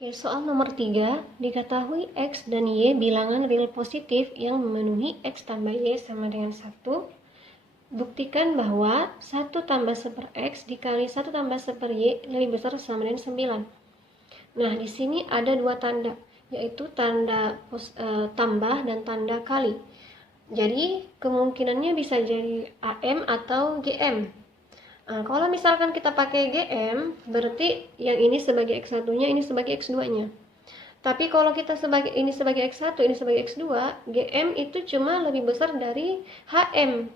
Oke, soal nomor 3, diketahui X dan Y bilangan real positif yang memenuhi X tambah Y sama dengan 1. Buktikan bahwa 1 tambah 1 per X dikali 1 tambah 1 per Y lebih besar sama dengan 9. Nah, di sini ada dua tanda, yaitu tanda tambah dan tanda kali. Jadi, kemungkinannya bisa jadi AM atau GM. Nah, kalau misalkan kita pakai GM, berarti yang ini sebagai X1-nya, ini sebagai X2-nya. Tapi kalau kita ini sebagai X1, ini sebagai X2, GM itu cuma lebih besar dari HM.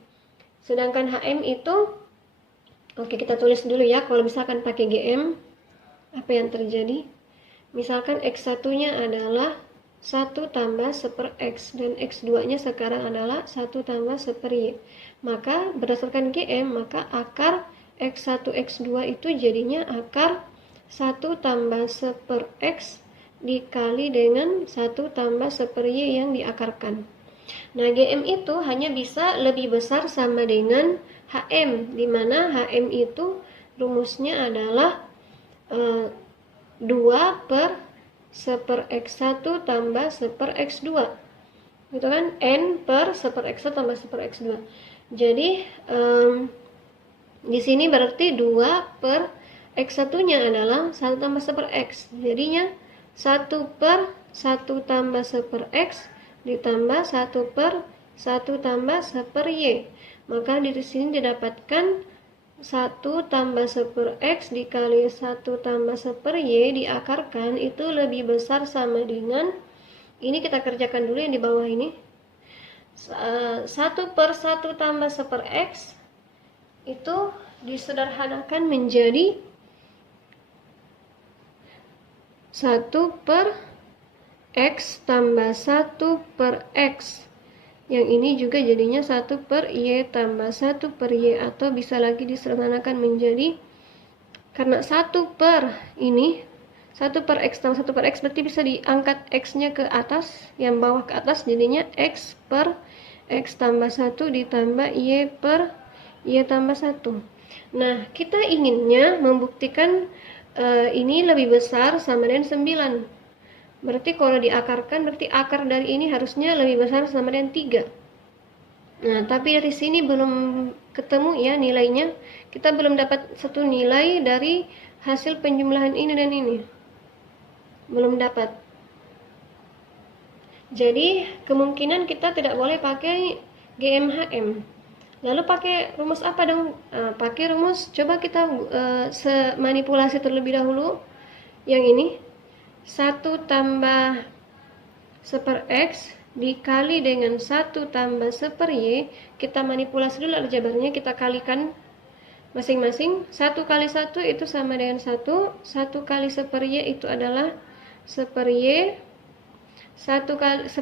Sedangkan HM itu, oke kita tulis dulu ya, kalau misalkan pakai GM, apa yang terjadi? Misalkan X1-nya adalah 1 tambah 1 per X, dan X2-nya sekarang adalah 1 tambah 1 per Y. Maka berdasarkan GM, maka akar X1, X2 itu jadinya akar 1 tambah 1 per X dikali dengan 1 tambah 1 per Y yang diakarkan. Nah, GM itu hanya bisa lebih besar sama dengan HM, di mana HM itu rumusnya adalah 2 per 1 per X1 tambah 1 per X2. Gitu kan? N per 1 per X1 tambah 1 per X2. Jadi, di sini berarti 2 per X1-nya adalah 1 tambah 1 per X. Jadinya 1 per 1 tambah 1 per X ditambah 1 per 1 tambah 1 per Y. Maka di sini didapatkan 1 tambah 1 per X dikali 1 tambah 1 per Y diakarkan itu lebih besar sama dengan, ini kita kerjakan dulu yang di bawah ini, 1 per 1 tambah 1 per X itu disederhanakan menjadi 1 per X tambah 1 per X. Yang ini juga jadinya 1 per Y tambah 1 per Y, atau bisa lagi disederhanakan menjadi, karena 1 per ini 1 per X tambah 1 per X berarti bisa diangkat X-nya ke atas, yang bawah ke atas, jadinya X per X tambah 1 ditambah Y per Y tambah 1. Nah, kita inginnya membuktikan ini lebih besar sama dengan 9. Berarti kalau diakarkan, berarti akar dari ini harusnya lebih besar sama dengan 3. Nah, tapi dari sini belum ketemu ya nilainya. Kita belum dapat satu nilai dari hasil penjumlahan ini dan ini. Belum dapat. Jadi, kemungkinan kita tidak boleh pakai GMHM. Lalu pakai rumus apa dong? Pakai rumus, coba kita manipulasi terlebih dahulu. Yang ini 1 tambah 1 per X dikali dengan 1 tambah 1 per Y. Kita manipulasi dulu aljabarnya, kita kalikan masing-masing. 1 kali 1 itu sama dengan 1. 1 kali 1 per Y itu adalah 1 per Y. 1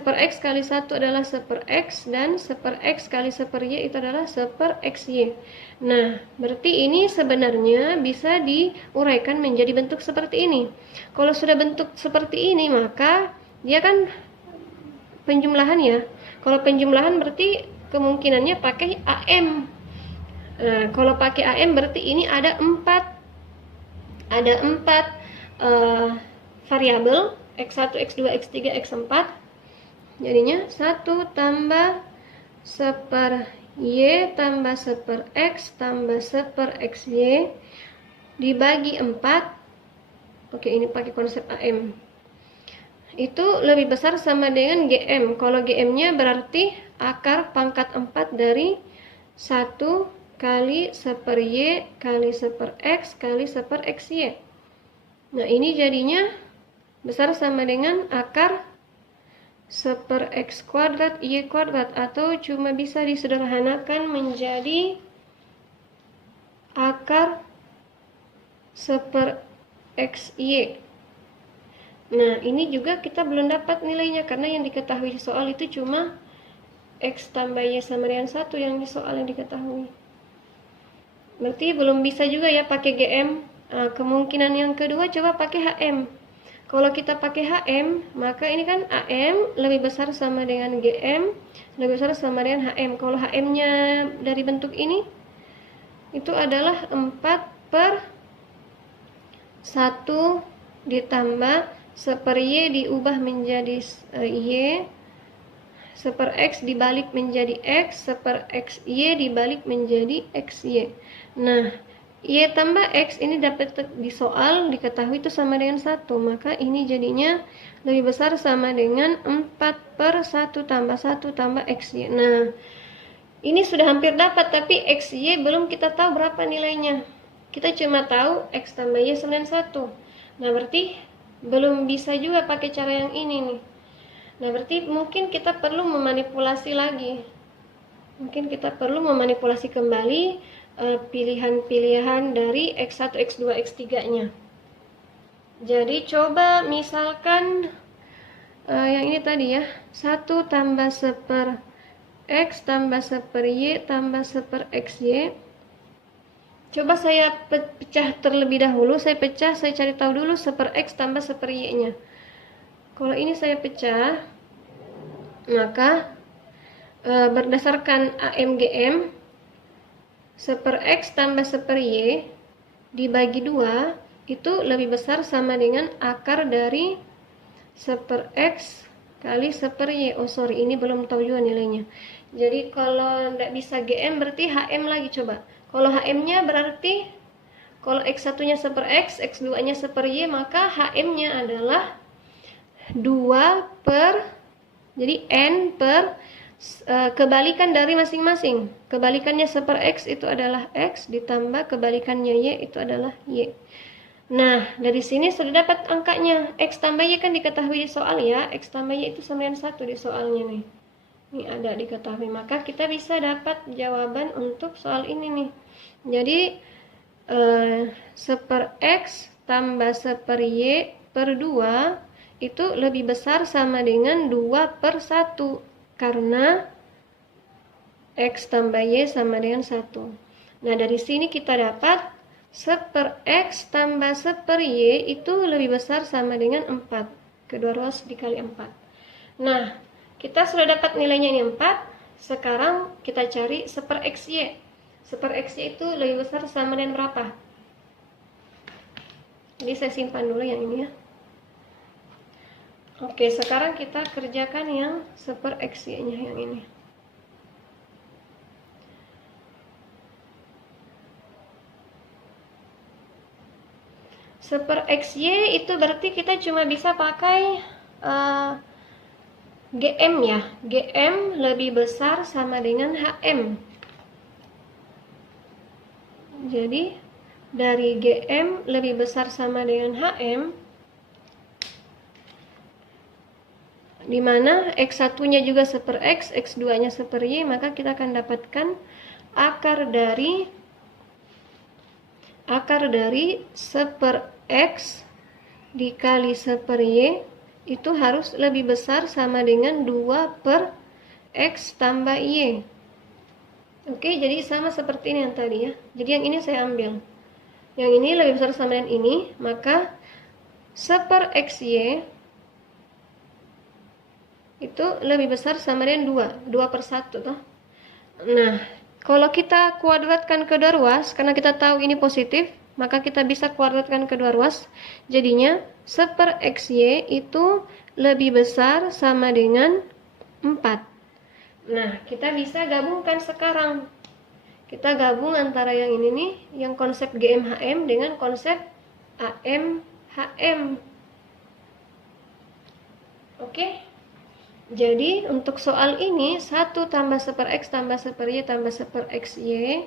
per X kali 1 adalah 1 per X, dan 1 per X kali 1 per Y itu adalah 1 per XY. Nah, berarti ini sebenarnya bisa diuraikan menjadi bentuk seperti ini. Kalau sudah bentuk seperti ini, maka dia kan penjumlahan ya. Kalau penjumlahan berarti kemungkinannya pakai AM. Nah, kalau pakai AM berarti ini ada 4 variabel, X1, X2, X3, X4. Jadinya 1 tambah 1 per Y tambah 1 per X tambah 1 per XY dibagi 4. Oke, ini pakai konsep AM. Itu lebih besar sama dengan GM. Kalau GM-nya berarti akar pangkat 4 dari 1 kali 1 per Y kali 1 per X kali 1 per XY. Nah, ini jadinya besar sama dengan akar 1 per X kuadrat Y kuadrat, atau cuma bisa disederhanakan menjadi akar 1 per XY. Nah, ini juga kita belum dapat nilainya, karena yang diketahui di soal itu cuma X tambah Y sama dengan 1 yang di soal yang diketahui. Berarti belum bisa juga ya pakai GM. Kemungkinan yang kedua coba pakai HM. Kalau kita pakai HM, maka ini kan AM lebih besar sama dengan GM, lebih besar sama dengan HM. Kalau HM-nya dari bentuk ini, itu adalah 4 per 1 ditambah 1 Y diubah menjadi Y, 1 X dibalik menjadi X, 1 X Y dibalik menjadi XY. Nah, Y tambah X ini dapat di soal diketahui itu sama dengan 1, maka ini jadinya lebih besar sama dengan 4/1 tambah 1 tambah XY. Nah, ini sudah hampir dapat, tapi XY belum kita tahu berapa nilainya. Kita cuma tahu X tambah Y sama dengan 1. Nah, berarti belum bisa juga pakai cara yang ini nih. Nah, berarti mungkin kita perlu memanipulasi lagi. Mungkin kita perlu memanipulasi kembali pilihan-pilihan dari X1, X2, X3-nya. Jadi coba misalkan yang ini tadi ya, 1 tambah 1 X tambah 1 Y tambah 1 XY. Coba saya pecah terlebih dahulu, saya cari tahu dulu 1 X tambah 1 Y-nya. Kalau ini saya pecah, maka berdasarkan AMGM, 1 X tambah 1 Y dibagi 2 itu lebih besar sama dengan akar dari 1 X kali 1 Y. Oh sorry, ini belum tahu juga nilainya. Jadi kalau tidak bisa GM berarti HM lagi coba. Kalau HM-nya berarti kalau X1-nya 1 X, X2-nya 1 Y, maka HM-nya adalah 2 per, jadi N per kebalikan dari masing-masing. Kebalikannya 1 X itu adalah X, ditambah kebalikannya Y itu adalah Y. Nah, dari sini sudah dapat angkanya. X tambah Y kan diketahui di soal ya. X tambah Y itu sama dengan 1 di soalnya nih. Ini ada diketahui. Maka kita bisa dapat jawaban untuk soal ini nih. Jadi 1 X tambah 1 Y per 2 itu lebih besar sama dengan 2/1. Karena X tambah Y sama dengan 1. Nah, dari sini kita dapat 1 X tambah 1 Y itu lebih besar sama dengan 4. Kedua ruas dikali 4. Nah, kita sudah dapat nilainya ini 4. Sekarang kita cari 1 XY. 1 XY itu lebih besar sama dengan berapa? Jadi saya simpan dulu yang ini ya. Oke, sekarang kita kerjakan yang 1 XY-nya yang ini. Per XY itu berarti kita cuma bisa pakai GM ya. GM lebih besar sama dengan HM. Jadi dari GM lebih besar sama dengan HM, dimana X1-nya juga 1 X, X2-nya 1 Y, maka kita akan dapatkan akar dari 1 X dikali 1 Y itu harus lebih besar sama dengan 2 per X tambah Y. Oke, jadi sama seperti ini yang tadi ya. Jadi yang ini saya ambil. Yang ini lebih besar sama dengan ini, maka 1 XY itu lebih besar sama dengan 2/1 toh. Nah, kalau kita kuadratkan kedua ruas, karena kita tahu ini positif, maka kita bisa kuadratkan kedua ruas. Jadinya 1 XY itu lebih besar sama dengan 4. Nah, kita bisa gabungkan sekarang. Kita gabung antara yang ini nih, yang konsep GMHM dengan konsep AMHM. Oke. Jadi, untuk soal ini 1 tambah 1 X tambah 1 Y tambah 1 XY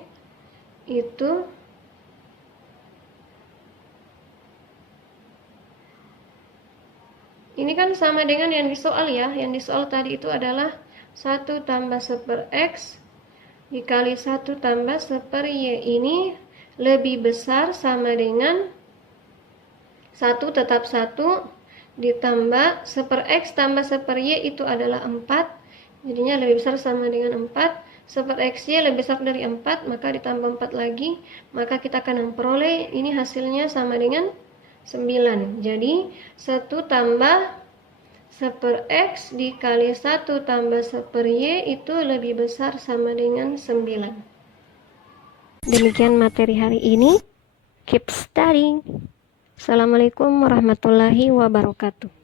itu ini kan sama dengan yang di soal ya. Yang di soal tadi itu adalah 1 tambah 1 X dikali 1 tambah 1 Y. Ini lebih besar sama dengan 1 tetap 1 ditambah 1 X tambah 1 Y itu adalah 4. Jadinya lebih besar sama dengan 4. 1 XY lebih besar dari 4, maka ditambah 4 lagi. Maka kita akan memperoleh ini hasilnya sama dengan 9. Jadi 1 tambah 1 X dikali 1 tambah 1 Y itu lebih besar sama dengan 9. Demikian materi hari ini. Keep studying. Assalamualaikum warahmatullahi wabarakatuh.